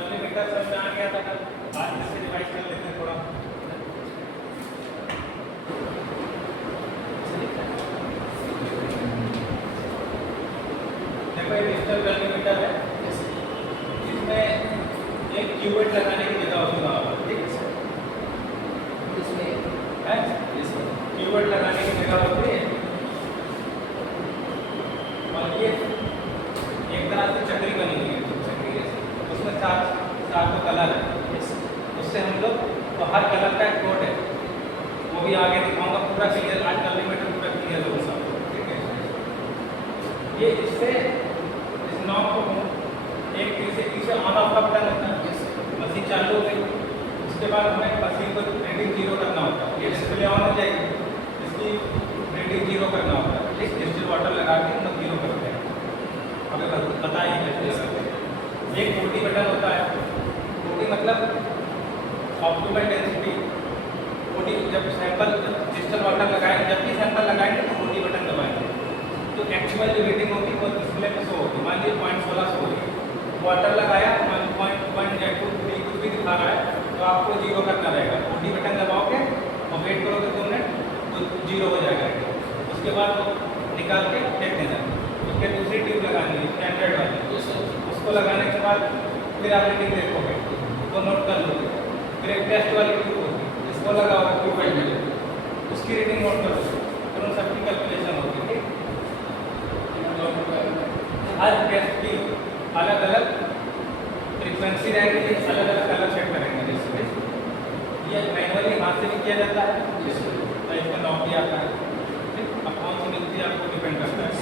Metre समझ में आ गया था कल, आज इससे डिवाइड कर लेते हैं थोड़ा। देखो ये डिजिटल कैलकुलेटर है, इसमें एक कीवर्ड लगाने की जगह होती है, ठीक है इसमें है कीवर्ड लगाने की जगह होती है, और ये एक तरह से चक्री बनी हुई है, चक्री उसमें चार तो कलर है, उससे हम लोग तो हर कलर का एक कोड है, वो भी आगे दिखाऊंगा पूरा क्लियर, आज कैलकुलेटर पूरा क्लियर होगा, ठीक है। ये इससे इस नॉब को एक पीछे ऑन ऑफ का बटन होता है, मशीन चालू हो गई, उसके बाद हमें मशीन को रीडिंग जीरो करना होता है, ये डिस्प्ले ऑन हो जाएगी, इसकी रीडिंग जीरो करना होता है, ठीक, डिजिटल वाटर लगा के हम लोग जीरो करते हैं। हमें बताइए कैसे करते हैं। एक कोटी बटन होता है, कोटी मतलब ऑप्टिमल डेंसिटी, कोटी जब सैंपल डिजिटल वाटर लगाएंगे, जब भी सैंपल लगाएंगे तो कोटी बटन दबाएंगे, तो एक्चुअल जो रीडिंग होगी वो डिस्प्ले में शो होगी, मान लीजिए 0.16 शो होगी, वाटर लगाया 1.1 या 2 कुछ भी दिखा रहा है तो आपको जीरो करना रहेगा, कोटी बटन दबाओगे और वेट करोगे 2 मिनट तो जीरो हो जाएगा, उसके बाद वो निकाल के फेंक देना, उसके दूसरी ट्यूब लगानी है स्टैंडर्ड वाली, उसको लगाने के बाद फिर आप रीडिंग देखोगे तो नोट कर लोगे, फिर एक टेस्ट वाली ट्यूब होगी, इसको लगाओगे ट्यूबवेल में, उसकी रीडिंग नोट करोगे, फिर उन सबकी कैलकुलेशन होगी, ठीक। हर टेस्ट की अलग अलग फ्रीक्वेंसी रहेगी, अलग अलग कलर सेट करेंगे, जिसमें ये मैनुअली हाथ से भी किया जाता है, तो इसका नॉब भी आता है, ठीक, अब कौन सी मिलती है आपको डिपेंड करता है,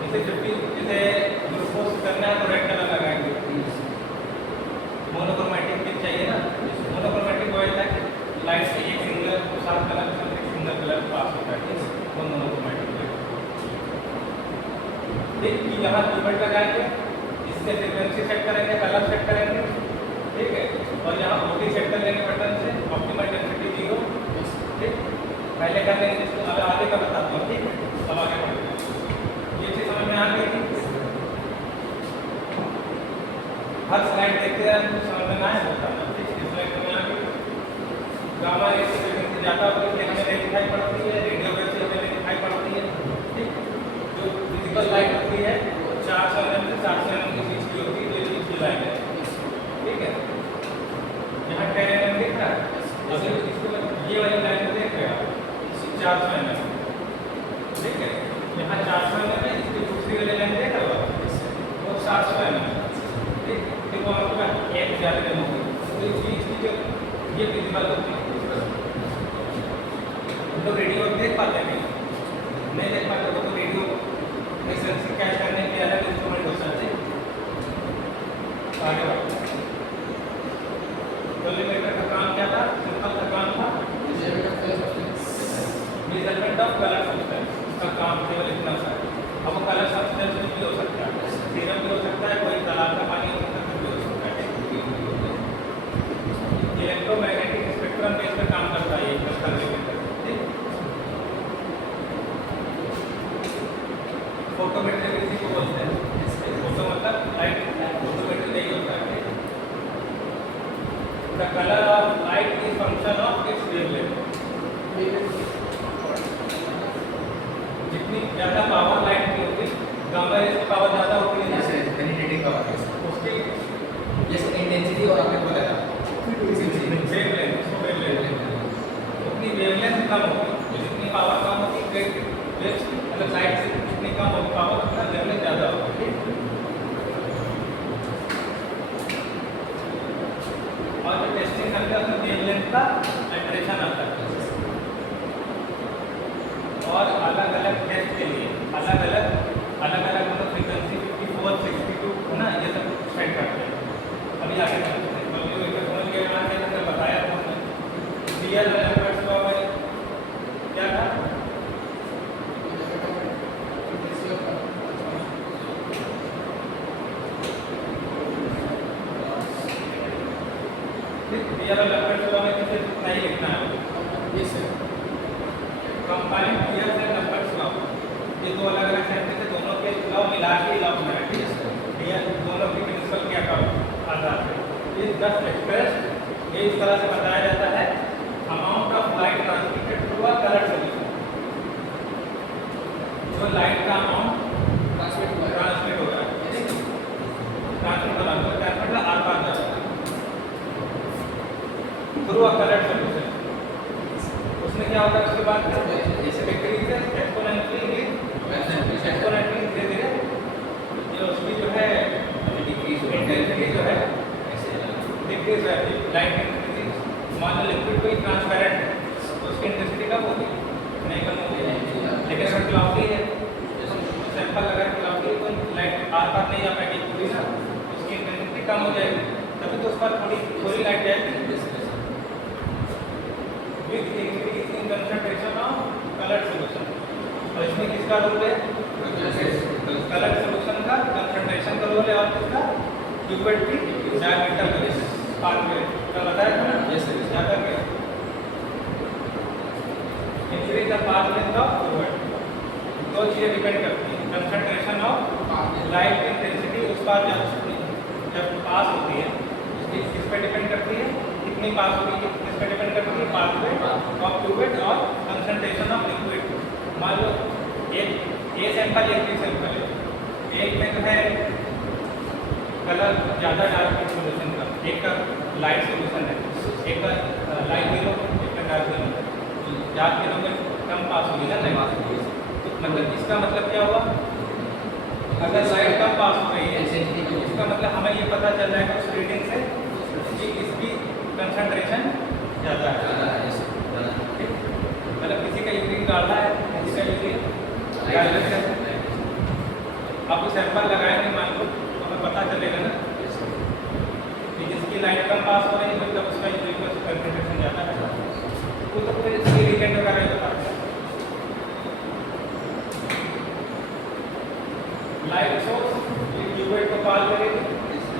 जैसे जब भी जैसे ग्लूकोज करना है तो रेड कलर लगाएंगे, मोनोक्रोमैटिक भी चाहिए ना, मोनोक्रोमैटिक वो होता है लाइट से एक सिंगल सात कलर सिंगल कलर पास होता है, वो मोनोक्रोमैटिक है, ठीक, कि यहाँ कीवर्ड लगाएंगे, इससे फ्रीक्वेंसी सेट करेंगे, कलर सेट करेंगे, ठीक है, और यहाँ ओटी सेट कर लेंगे बटन से, ऑप्टिमल डेंसिटी जीरो, ठीक, पहले कर लेंगे, जिसको अब आगे का बताता हूँ, ठीक है, अब आगे बढ़ते हैं, ये चीज़ समझ में आ गई थी, हर स्लाइड देखते हैं तो समझ में आए होता है, ठीक, इस स्लाइड में आ गई, गामा रे से फ्रीक्वेंसी ज़्यादा होती है, हमें नहीं दिखाई पड़ती है, रेडियो वेव से हमें नहीं दिखाई पड़ती है, ठीक, जो फिजिकल लाइट होती है 400 mm से 700 mm के बीच की होती है, जो बीच की लाइट है, ठीक है, यहाँ 10 mm दिख रहा है, अगर इसको ये वाली लाइन देख रहे हैं 400 mm, ठीक है, यहाँ 400 mm है, इसकी दूसरी वाली लाइन देख रहे हो वो 700 mm, ठीक, फिर वो आपका एक ज़्यादा में होगी, तो इस बीच की जो ये विजिबल होती है, तो रेडियो देख पाते हैं नहीं देख पाते तो रेडियो फ्रीक्वेंसी कैच करने के अलग इंस्ट्रूमेंट हो सकते हैं, आगे बढ़ते हैं। कॉलीमेटर का काम क्या था, सिंपल सा काम था मेजरमेंट ऑफ कलर सब्सटेंस, उसका काम केवल इतना सा, अब वो कलर सब्सटेंस भी हो सकता है, सीरम भी हो सकता है, कोई तालाब का पानी हो सकता है, भी हो सकता है, इलेक्ट्रोमैग्नेटिक स्पेक्ट्रम बेस पर काम करता है ये कॉलीमेटर, ठीक, फोटोमेट्रिक इसी को बोलते हैं, फोटो मतलब लाइट, फोटोमेट्रिक नहीं होता है, the colour of light is function of its wavelength, जितनी ज़्यादा पावर लाइट की होगी, गामा रेज की पावर ज़्यादा होती है, जैसे पेनिट्रेटिंग पावर उसकी जैसे इंटेंसिटी और आपने बोला था वेवलेंथ, उसको वेवलेंथ, उतनी वेवलेंथ कम होगी, जितनी पावर कम होगी मतलब लाइट से जितनी कम होगी पावर उतना वेवलेंथ ज़्यादा होगी, और जो टेस्टिंग करते हैं उसमें वेवलेंथ का सेपरेशन आता है, और अलग अलग टेस्ट के लिए अलग अलग मतलब फ्रीक्वेंसी 54, 62 है ना, ये सब सेट करते हैं, अभी आगे चलते हैं, बल्कि एक समझ के मान के अंदर बताया था हमने, रियल एलिमेंट्स को क्या था, रियल एलिमेंट्स को हमें किसे नहीं लिखना है, ये sir combined real elements law, ये दो अलग अलग सेंटेंस है, दोनों के लॉ मिला के लॉ बनाया, ठीक है, ये दोनों की प्रिंसिपल क्या का आधार thus expressed, ये इस तरह से बताया जाता है, amount of light transmitted through a colored solution, जो लाइट का अमाउंट ट्रांसमिट हो रहा है, ट्रांसमिट मतलब आर पार जा रहा है थ्रू अ कलर्ड सॉल्यूशन। उसमें क्या होता है उसके बाद एक्सपोनेंशियली धीरे-धीरे जो उसकी जो है इंटेंसिटी जो है डिक्रीज हो जाती है। लाइट इंटेंसिटी मान लो लिक्विड कोई ट्रांसपेरेंट है तो उसकी इंटेंसिटी कम होती है, नहीं कम होती है। लेकिन अगर क्लाउडी है, सैंपल अगर क्लाउडी तो लाइट आर पार नहीं जा पाएगी पूरी ना, उसकी इंटेंसिटी कम हो जाएगी, तभी तो उस पर थोड़ी लाइट जाएगी। With increase in concentration of coloured solution, और इसमें किसका रोल है? कलर्ड सॉल्यूशन का कंसंट्रेशन का रोल है, और किसका? क्यूबेट की डायमीटर का पाथवे का बताया था ना, ज्यादा के increase the path length of cuvette. दो चीजें डिपेंड करती हैं, कंसंट्रेशन ऑफ लाइट इंटेंसिटी उस पार जब पास होती है उसकी किस पे डिपेंड करती है, कितनी पास होगी, किस पे डिपेंड करती है? पाथवे ऑफ क्यूबेट और कंसंट्रेशन ऑफ लिक्विड। मान लो एक ए सैंपल एक बी सैंपल है, एक में जो है कलर ज़्यादा डार्क सोल्यूशन का, एक का लाइट सोल्यूशन है, एक का लाइट येलो, एक का डार्क येलो। डार्क येलो में कम पास होगी ना लाइट, तो मतलब इसका मतलब क्या हुआ? अगर लाइट कम पास हो रही है इसका मतलब हमें ये पता चल रहा है उस रीडिंग से कि इसकी कंसंट्रेशन ज़्यादा है। मतलब किसी का यूरिन गाढ़ा है, किसी का यूरिन गाढ़ा है, आप सैंपल लगाएंगे मान लो तो हमें पता चलेगा ना कि जिसकी लाइट कम पास हो रही है मतलब उसका यूरिन का कंसंट्रेशन ज़्यादा है, वो तो फिर इसकी वीकेंड वगैरह बता देगा। लाइट सोर्स क्यूबेट को पास करेगी,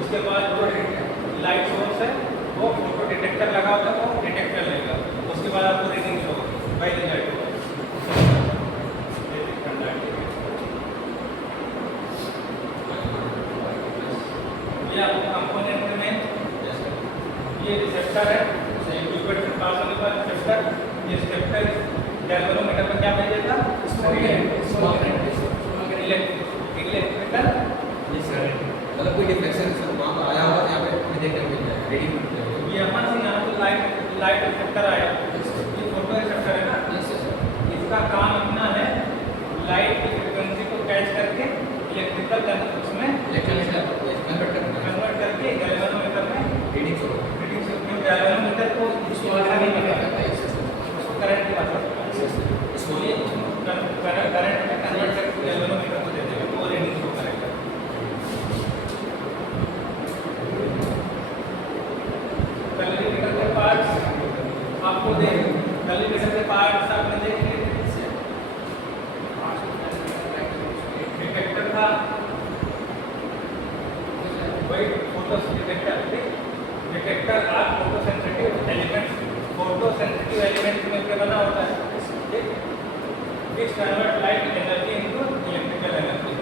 उसके बाद वो लाइट सोर्स है वो फोटो डिटेक्टर लगा होगा, वो डिटेक्ट कर लेगा, उसके बाद आपको रीडिंग शो बाई रिजल्ट होगा। ये आपको कंपोनेंट में ये रिसेप्टर है, क्यूबेट से पास होने पर रिसेप्टर, ये रिसेप्टर गैल्वेनोमीटर में क्या भेजेगा? इलेक्ट्रिकल मतलब कोई डिफ्लेक्शन वहाँ पर आया हुआ यहाँ पे डिटेक्टर मिल जाए रीडिंग मिल जाए। ये यहाँ तो लाइट रिसेप्टर आया, ये फोटो रिसेप्टर है ना, इसका काम इतना है लाइट की फ्रिक्वेंसी को कैच करके इलेक्ट्रिकल उसमें कन्वर्ट करके गैल्वेनोमीटर में रीडिंग में गैल्वेनोमीटर को नहीं करता करंट की बात करता है, इसलिए करंट में कन्वर्ट करके गैल्वेनोमीटर को दे देगा तो वो रीडिंग शो करेगा। कैलरीमीटर के पार्ट्स आपको दे, कैलरीमीटर के पार्ट्स आपने देखे, डिटेक्टर था वही photo detector, detector are photo sensitive elements में क्या बना होता है, ठीक, which convert light energy into electrical energy,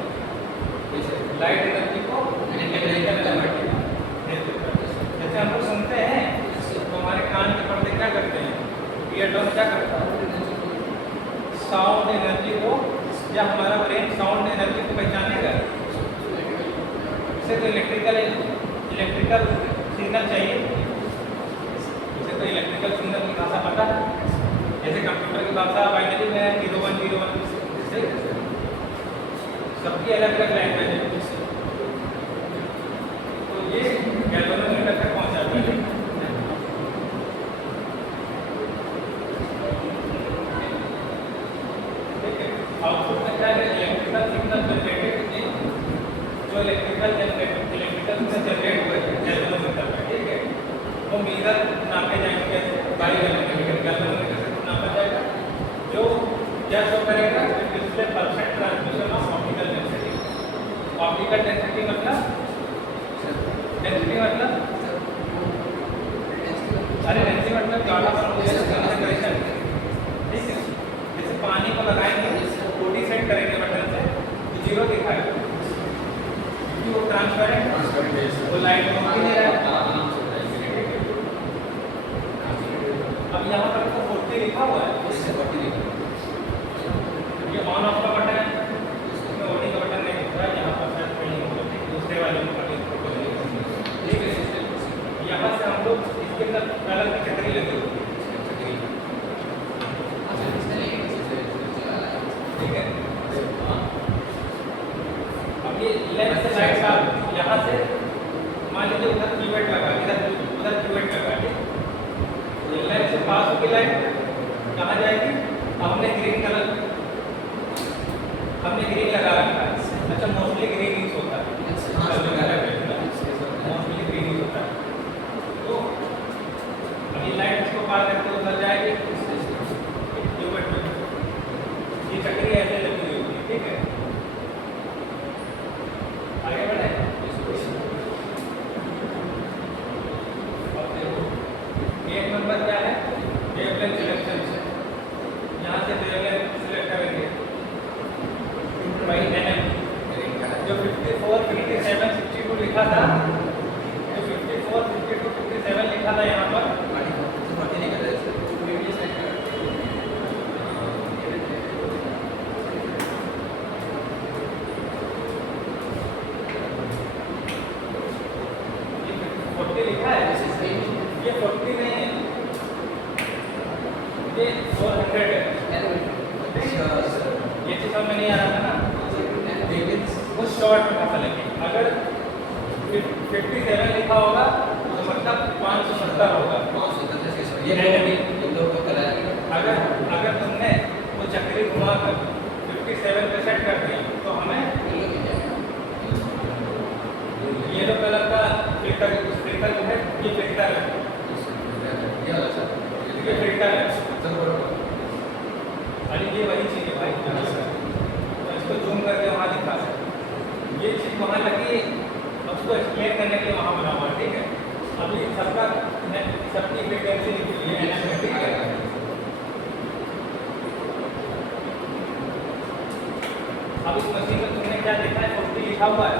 light energy को इलेक्ट्रिकल एनर्जी दे देता है। जैसे हम लोग सुनते हैं तो हमारे कान के पर्दे क्या करते हैं, ईयरडोम क्या करता है, साउंड एनर्जी को, या हमारा ब्रेन साउंड एनर्जी को पहचानेगा, इसे तो इलेक्ट्रिकल सिग्नल चाहिए, इसे तो इलेक्ट्रिकल सिग्नल की भाषा पता है, जैसे कंप्यूटर की भाषा बाइनरी में 0101 सबकी अलग अलग लैंग्वेज है, तो ये गैल्वेनोमीटर तक पहुंचाता है। ठीक है, आउटपुट में क्या है, इलेक्ट्रिकल सिग्नल जनरेटेड, जो इलेक्ट्रिकल सिग्नल जनरेट हुए गैल्वेनोमीटर में, ठीक है, वो मीटर नापे जाएंगे बाई गैल्वेनोमीटर से नापा जाएगा, जो क्या शो करेगा, display percent transmission of optical density. Optical density मतलब अरे डेंसिटी मतलब कंसंट्रेशन, ठीक है, जैसे पानी को लगाएंगे 40 सेट करेंगे बटन से तो 0 दिखाएगा क्योंकि वो ट्रांसपेरेंट, वो लाइट रोक भी नहीं रहा है, लिखा हुआ है, जैसे 40 लिखा है। ये ऑन ऑफ का बटन है, इसमें ओडी का बटन नहीं दिख रहा है, यहाँ पर शायद कहीं होगा, ठीक, दूसरे वाले में कभी फोटो नहीं है। ठीक है, यहाँ से हम लोग इसके अंदर कलर की छतरी लगी होती है, ठीक है। अब ये लेफ्ट से राइट का यहाँ से मान लीजिए उधर कीवर्ड लगा, इधर उधर कीवर्ड लगा, ठीक, लेफ्ट से पास होगी लाइट कहाँ जाएगी? अब हमने ग्रीन लगा रखा है, अच्छा मोस्टली ग्रीन यूज होता है, मोस्टली ग्रीन यूज होता है। तो अभी लाइट इसको पार करके उधर जाएगी, कीवर्ड पे ये चक्री ऐसे लगी हुई होती है, ठीक है। आगे बढ़े, एक नंबर क्या है? वेवलेंथ सिलेक्शन से, यहाँ से वेवलेंथ सिलेक्ट करेंगे भाई एनएम, जो 54, 57, 62 लिखा था, जो 54, 52, 57 लिखा था यहाँ पर, ये 40 लिखा है, ये 40 नहीं है, ये 400 है। ये चीज समझ में नहीं आ रहा था ना, वो शॉर्ट में फसल है। अगर 57 लिखा होगा तो मतलब 570 होगा। अगर तुमने वो चक्री घुमाकर 57 पे सेट कर दिया तो हमें येलो कलर का फिल्टर जो है, ये फिल्टर है, ये फिल्टर है। अरे ये वही चीज़ है भाई, तो इसको जूम करके वहाँ दिखा सकते, ये चीज़ वहाँ लगी, उसको एक्सप्लेन करने के लिए वहाँ बना हुआ, ठीक है। अभी सबकी फ्रीक्वेंसी निकली है NF में, ठीक है। अब इस मशीन में तुमने क्या देखा है? 40 लिखा हुआ है,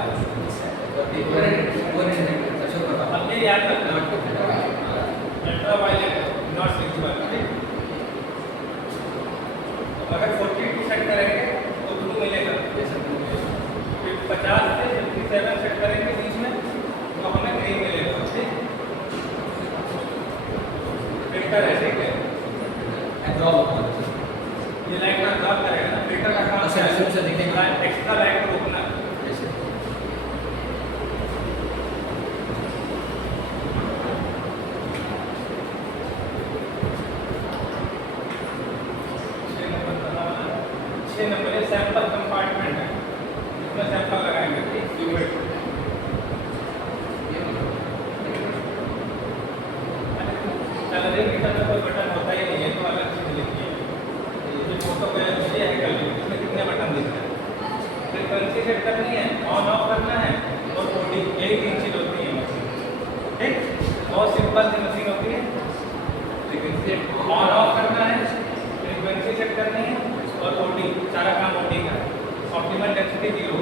अब ये याद रखना, अल्ट्रावायलेट नॉट विजिबल, ठीक। अगर 42 सेट करेंगे तो ब्लू मिलेगा, फिर 50 से 57 सेट करेंगे बीच में तो हमें ग्रीन मिलेगा, ठीक। फिल्टर है, ठीक है, ये लाइट का ड्रॉप करेगा ना, फिल्टर का काम एक्स्ट्रा लाइट को रोकना। नंबर ये सैंपल कंपार्टमेंट है, इसमें सैंपल लगाएंगे, ठीक, कीवर्ड। कलरिंग मीटर में कोई बटन होता ही नहीं है, तो अलग चीज़ लिखी है। ये फोटो का ये है कलरिंग, इसमें कितने बटन दिखते हैं? फ्रीक्वेंसी सेट करनी है, ऑन ऑफ करना है, और कोडिंग, यही 3 चीज़ होती है मशीन, ठीक। बहुत सिंपल सी मशीन होती है, फ्रीक्वेंसी ऑन ऑफ करना है, फ्रीक्वेंसी सेट करनी है और कोडिंग, सारा काम कोडिंग का है। ऑप्टिमल डेंसिटी 0,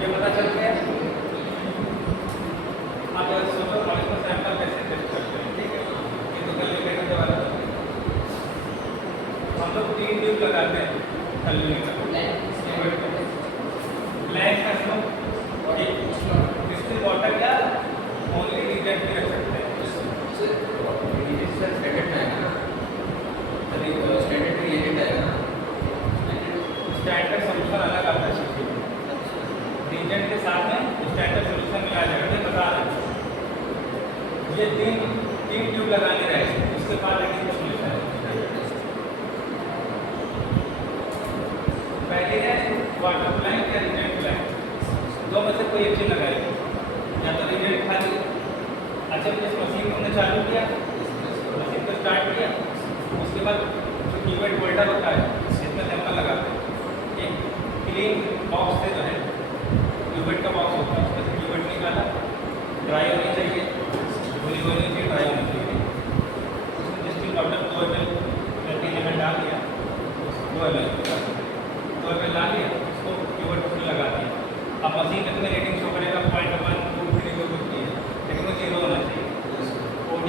ये पता चल गया। आप सोचो कॉलेज में सैंपल कैसे टेस्ट करते हैं, ठीक है, ये तो कैलकुलेटर के बारे में हम लोग 3 ट्यूब लगाते हैं कैलकुलेटर, ब्लैंक में हम लोग एक डिस्टिल वाटर या ओनली रिजेक्ट भी रख सकते हैं। स्टैंडर्ड सोल्यूशन अलग आता है, रीजेंट के साथ में स्टैंडर्ड सोल्यूशन मिला जाएगा, ये बता रहे हैं। ये 3 ट्यूब लगाने रहेंगे, उसके बाद एक कुछ मिलता है। पहली है वाटर ब्लैंक या रीजेंट ब्लैंक, दो में से कोई एक चीज लगाएगी, या तो रीजेंट खाली। अच्छा, इस मशीन को हमने चालू किया, मशीन को स्टार्ट किया, उसके बाद जो कीवर्ड होल्डर होता है इसमें सैंपल लगाते हैं। एक क्लीन बॉक्स से जो है कीवर्ड का बॉक्स होता है, उसमें से कीवर्ड निकाला, ड्राई होनी चाहिए, धुली होनी चाहिए, ड्राई होनी चाहिए। उसमें डिस्टिल वाटर 2 ml में डाल दिया, 2 ml डाल दिया, उसको कीवर्ड में लगा दिया। अब मशीन में तुम्हें रेटिंग शो करेगा 0.1, 2, 3 जो कुछ नहीं है, लेकिन वो 0 होना चाहिए। OD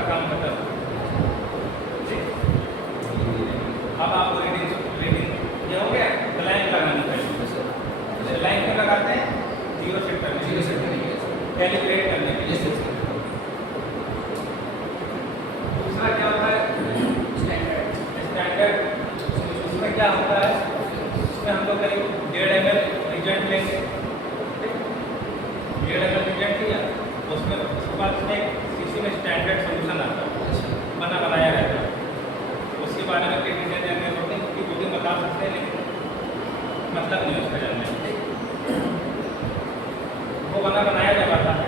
उसका काम खत्म। ठीक, अब आपको रीडिंग ये हो गया। लाइन लगानी पड़ेगी। लाइन क्यों लगाते हैं? जीरो सेट करने के लिए, कैलिब्रेट करने के लिए। दूसरा क्या होता है? स्टैंडर्ड। उसमें क्या होता है? उसमें हम लोग करीब 1.5 ml रिजेंट लेंगे। 1.5 ml रिजेंट लिया, उसमें उसके बाद उसमें सीसी में स्टैंडर्ड सोल्यूशन आता है, बनाया रहता है। उसके बारे में टेक्निकल जानने होते हैं कि वो भी बता सकते हैं, लेकिन मतलब नहीं उसका जानने। वो बनाया जब आता है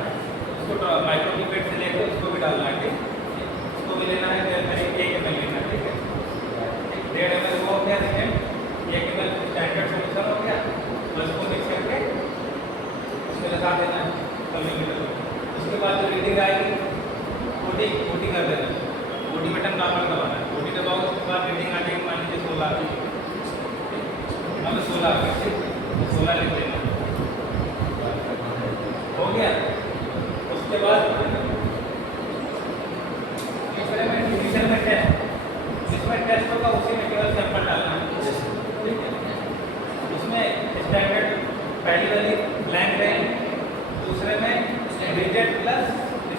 उसको माइक्रोपिपेट से लेकर उसको भी डालना है। ठीक, उसको भी लेना है, करीब 1 ml लेना है। ठीक है, 1.5 ml वो हो गया, 1 ml स्टैंडर्ड सोल्यूशन हो गया, बस उसको मिक्स करके उसमें लगा देना है कॉलीमीटर। उसके बाद जो रीडिंग आएगी ओटी कर देना, ओटी बटन नॉर्मल दबाना है। ओटी दबाओ, उसके बाद रीडिंग आ जाएगी, मान लीजिए 16 आ गई। अब 16 आ गई, ठीक, 16 लिख देना, हो गया। उसके बाद फिजिकल में टेस्ट, जिसमें टेस्ट होगा उसी में केवल सैंपल डालना है। ठीक है, इसमें स्टैंडर्ड पहली वाली ब्लैंक रहेगी, दूसरे में रिजेक्ट प्लस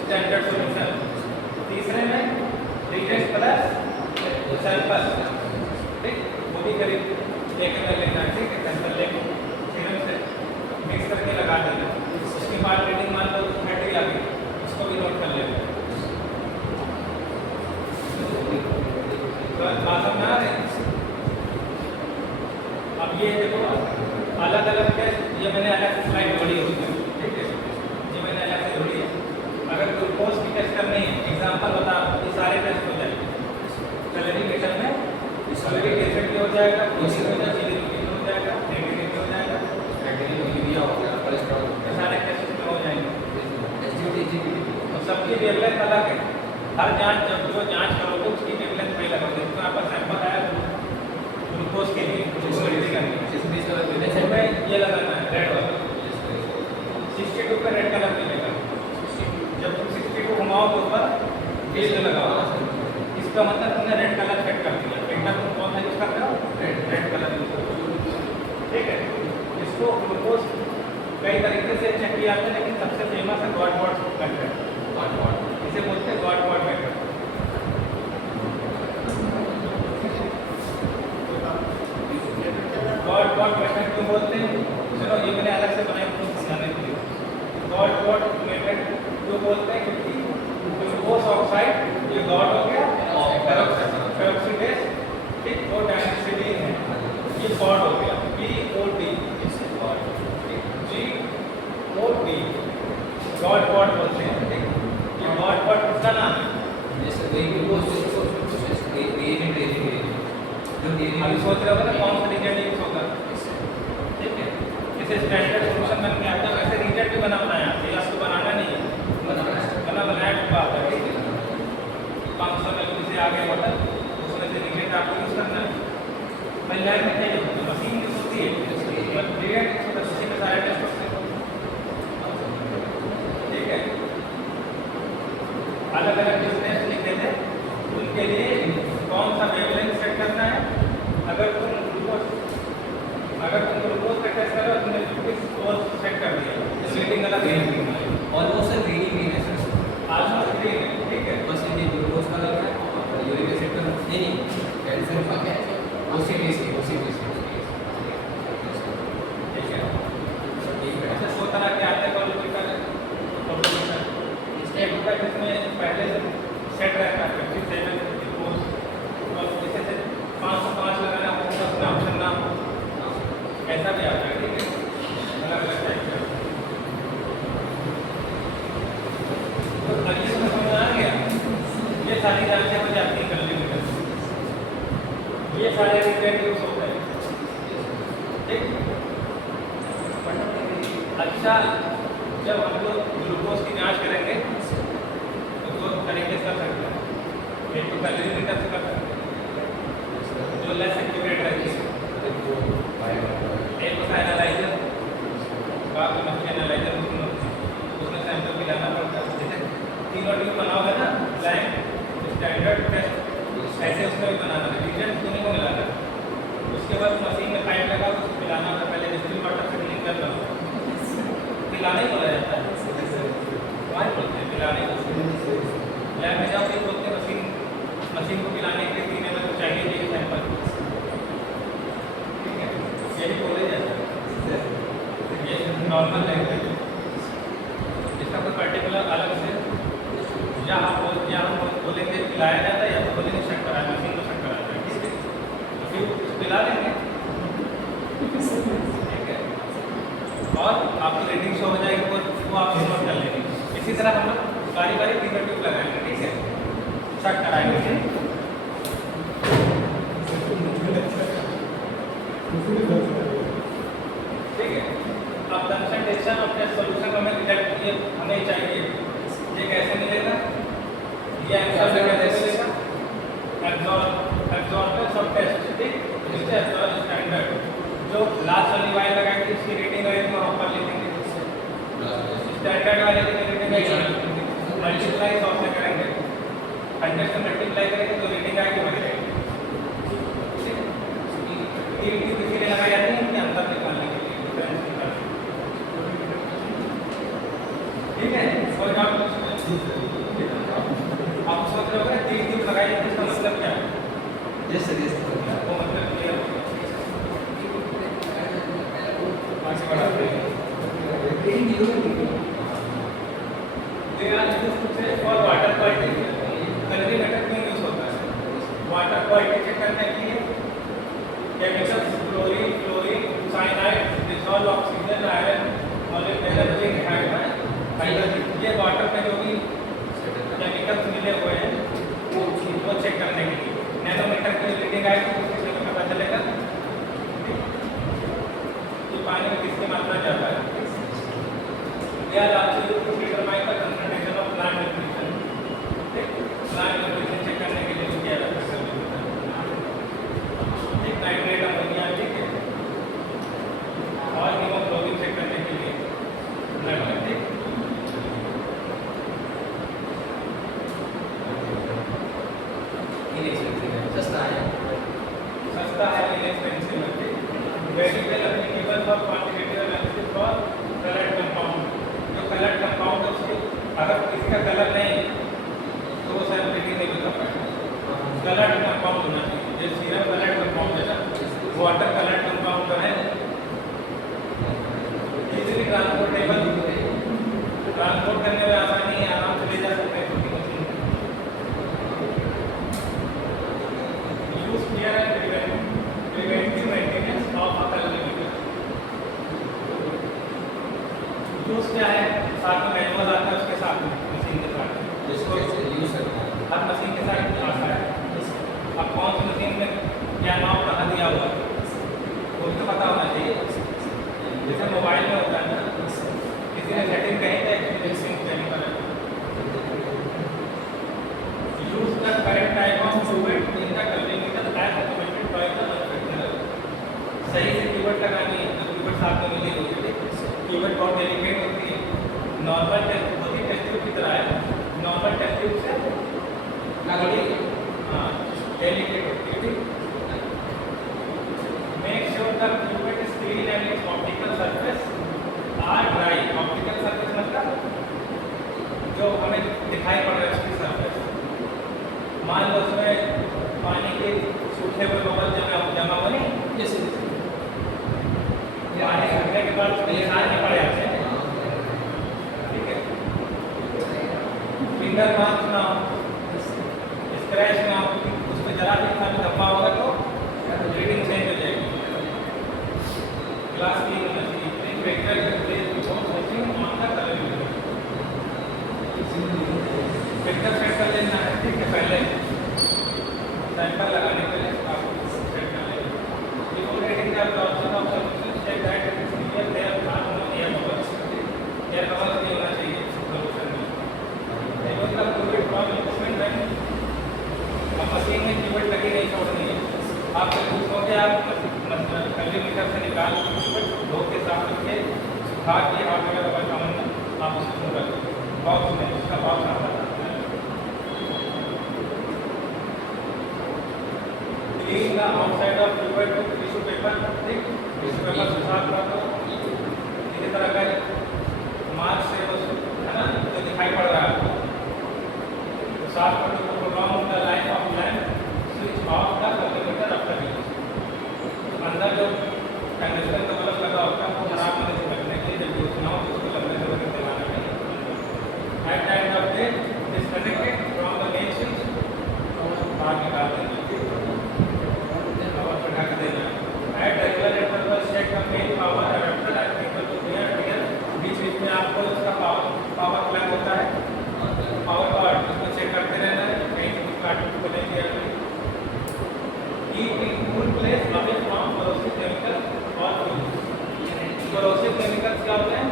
स्टैंडर्ड सॉल्यूशन, तीसरे में रिजेक्ट प्लस सैंपल। ठीक, वो भी करीब 1 ml लेना है। ठीक है, सैंपल लेके सीरम से मिक्स करके लगा देना। उसके बाद रीडिंग मान लो 30 आ गई, उसको भी नोट कर लेना। बात समझ आ रही है? अब ये देखो अलग अलग टेस्ट, ये मैंने अलग से स्लाइड जोड़ी है उसमें। ठीक है, ये मैंने अलग से जोड़ी है। अगर ग्लूकोज की टेस्ट करनी है, एग्जांपल बता, ये सारे टेस्ट हो जाएंगे। कैलोरी मीटर में सल्फ्यूरिक एसिड भी हो जाएगा, प्रोटीन हो जाएगा, सिलिकॉन हो जाएगा, नेट्रिक हो जाएगा, यूरिया हो गया, कोलेस्ट्रॉल हो गया, सारे टेस्ट में हो जाएंगे। एसजीपीटी और सबकी वेवलेंथ अलग है। हर जांच, जब जो जांच करोगे उसकी वेवलेंथ में अलग होगी। तो यहाँ पर सैंपल आया ग्लूकोज के लिए, उसको रीडिंग करनी है, इसमें ये लगाना है रेड वाला, 62 पे रेड कलर मिलेगा। जब तुम 62 घुमाओगे ऊपर, ये लगाओ, इसका मतलब तुमने रेड कलर सेट कर दिया। फिल्टर तुम कौन सा यूज करते हो? रेड कलर यूज करते हो। ठीक है, इसको ग्लूकोज कई तरीके से चेक किया जाता है, लेकिन सबसे फेमस है गॉड वॉट मेथड। इसे बोलते हैं God what method. God what method क्यों बोलते हैं? चलो ये मैंने अलग से बनाया आपको समझाने के लिए। गॉड वॉट मेथड क्यों बोलते हैं? क्योंकि ग्लूकोज ऑक्साइड, ये गॉड हो गया, पेरोक्सीडेज, ठीक, और डायनेक्सिडीन है, ये गॉड हो गया, POD, GOD, गॉड वॉट बोलते हैं। ठीक, ये गॉड वॉट किसका नाम है? अभी सोच रहे होगा ना कौन सा रिजेंट यूज होगा। ठीक है, जैसे स्टैंडर्ड सोल्यूशन बन के आता है, वैसे रिजेंट भी बनाया है, इसको बनाना नहीं है, बनाया बात है। ठीक है, 500 ml से आगे बोतल, उसमें से रिजेंट आपको यूज करना है। महिलाएं में क्या होता है? मशीन यूज होती है, रिजेंट उसी में सारे टेस्ट होते हैं। ठीक है, अलग अलग टेस्ट लिख देते हैं, उनके लिए कौन सा वेवलेंथ सेट करना है। अगर तुम ग्लूकोज का टेस्ट करो, तुमने ग्लूकोज सेट कर दिया, रीडिंग अलग है, और वो सर रीडिंग नहीं है सर, ऑलमोस्ट ग्रीन है। ठीक है, बस ये ग्लूकोज का लग रहा है और यूरिक एसिड का नहीं, कैल्शियम का क्या है, OCBC। ठीक है, ऐसे 100 तरह के आते हैं क्वालिफिकर, एक होता है जिसमें पहले से सेट रहता है 57 ग्लूकोज, और जैसे 505 लगाना हो, 10 नाम चलना हो, ऐसा भी आता है। ठीक है, अलग अलग टाइप का। तो अगली समझ आ गया, ये सारी जांचें हो जाती हैं कैलोरी मीटर, ये सारे रिजेंट यूज होते हैं। ठीक, अच्छा, जब हम लोग ग्लूकोज की जांच करेंगे तो 2 तरीके से कर सकते हैं। एक तो कैलोरी मीटर से कर सकते हैं, जो लेस एक्यूरेट रहती है। एक होता है एनालाइजर, बाकी मशीन एनालाइजर उसमें सैंपल भी लाना पड़ता है। जैसे 3 ट्यूब बनाओगे ना, लाइन पिलाना ही बोला जाता है, वहाँ बोलते हैं पिलाने को। लैब में जाओ फिर बोलते हैं मशीन को पिलाने के लिए 3 ml तो चाहिए चाहिए सैंपल, ठीक है, यही बोले जाता है, ये नॉर्मल लैंग्वेज। इसका कोई पर्टिकुलर अलग से या हम बोलेंगे पिलाया जाता है या तो बोलेंगे शक कराया, मशीन को शक कराया जाता है, ठीक है, तो फिर पिला देंगे, ठीक है, और आपकी रेटिंग शो हो जाएगी वो आप नोट कर लेंगे। इसी तरह हम लोग बारी बारी फिंगर ट्यूब लगाएंगे, ठीक है, शक कराएंगे, ठीक है। अब कंसंट्रेशन अपने सोल्यूशन हमें रिजल्ट ये हमें चाहिए, ये कैसे मिलेगा, ये आंसर कैसे मिलेगा, एब्जॉर्बेंस ऑफ टेस्ट, ठीक, इससे एब्जॉर्ब स्टैंडर्ड जो लास्ट वाली वायर लगाएंगे इसकी रेटिंग आएगी वहाँ पर लिखेंगे, स्टैंडर्ड वाले की रेटिंग आएगी, मल्टीप्लाई 100 से करेंगे, 100 से मल्टीप्लाई करेंगे तो रेटिंग आएगी बढ़ जाएगी, ठीक, किसी ने लगाया नहीं उनके अंतर निकालने के लिए, डिफरेंस निकालने, ठीक है। कोई डाउट आप सोच रहे हो 3 टिप लगाई तो इसका मतलब क्या है? यस सर, यस सर, वो मतलब क्लियर हो गया, आगे बढ़ाते हैं। They are used to say for water quality, calorimeter क्यों यूज होता है? वाटर क्वालिटी चेक करने के लिए chemicals chlorine, cyanide, dissolve oxygen, iron, molecular zinc, hydrogen, ये वाटर में जो भी केमिकल्स मिले हुए हैं वो चेक करने के लिए नैनोमीटर की रीडिंग आएगी तो उससे हमें पता चलेगा कि पानी में किसकी मात्रा ज़्यादा है। They are also used to determine the concentration of plant nutrition, plant nutrition check करने के लिए किया जाता है, एक नाइट्रेट अमोनिया, ठीक है, और हीमोग्लोबिन चेक करने के लिए ब्लड में, ठीक, सस्ता है इनएक्सपेंसिव है, very well applicable for quantitative analysis for coloured compound, जो कलर्ड कंपाउंड है उसको अगर किसी का कलर नहीं तो वो सर रेटिंग नहीं बता पाएगा, कलर्ड कंपाउंड होना चाहिए, जो सीरम कलर्ड कंपाउंड है ना, वाटर कलर्ड कंपाउंड है, इजीली ट्रांसपोर्टेबल, ट्रांसपोर्ट करने में आसानी है, आराम से ले जा सकते हैं छोटी मशीन में। यूज किया है preventive maintenance of a calorimeter, use क्या है, साथ में मैनुअल आता है उसके साथ में मशीन के साथ, जिसको यूज करना है हर मशीन के साथ आता है। अब कौन सी मशीन में क्या नाम कहाँ दिया हुआ है वो तो पता होना चाहिए, जैसे मोबाइल में होता है ना, किसी ने सेटिंग कहीं पे use the correct type of cuvette in the colorimeter as recommended by the manufacturer, सही से कीवर्ड लगानी है, तो कीवर्ड साथ में मिली होती है, कीवर्ड बहुत डेलिकेट होती है, नॉर्मल टेस्ट होती है, टेस्ट ट्यूब की तरह है, नॉर्मल टेस्ट ट्यूब से थोड़ी डेलिकेट होती है, make sure the cuvette is clean and its optical surface are dry, optical surface मतलब जो हमें दिखाई पड़ रहा है उसकी सरफेस, मान लो उसमें पानी के सूखेबल बबल जमा हो नहीं, पानी सूखने के बाद उसमें निशान नहीं पड़ जाते हैं, ठीक है, फिंगर मार्क्स ना हो, स्क्रैच ना हो, उसमें जरा भी इंसान धब्बा होगा तो रीडिंग चेंज हो जाएगी, ग्लास क्लीन होना चाहिए, फिल्टर सेट कर लेना है, ठीक है, पहले सैंपल लगाने के लिए आपको सेट कर लेना है। Before rating the absorption of solution check that it is clear there are no air bubbles, air bubbles नहीं होना चाहिए सॉल्यूशन में। Remove the fluid from equipment when, अब मशीन में कीवर्ड लगी नहीं छोड़नी है, आप सोचोगे आप कैलोरीमीटर से निकाल धो के साफ करके सुखा के आप अगर रबर सामान आप उसको रख बॉक्स में, उसका बॉक्स आता है, clean the outside of fluid with tissue paper, ठीक, टिश्यू पेपर से साफ कर दो, इसी तरह अगर मार्च से बस है ना जो दिखाई पड़ रहा है आपको तो 7 to prolong the life of lamp switch off the thermometer after use अंदर जो कंडेंसर का बल्ब लगा होता है वो खराब होने से बचने के लिए जब यूज ना हो तो उसको लंबे समय तक चलाना चाहिए at the end of day disconnected from the main switch बाहर निकाल देना पावर पर ढक देना at regular interval check the main power adapter at equal to clear बीच बीच में आपको इसका पावर प्लग होता है पावर कॉर्ड उसको चेक करते रहना है कहीं भी काट को नहीं दिया keep in cool place away from corrosive chemicals or fuels corrosive chemicals क्या होते हैं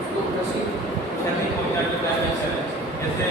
उसको क्षति पहुंचाने वाले जैसे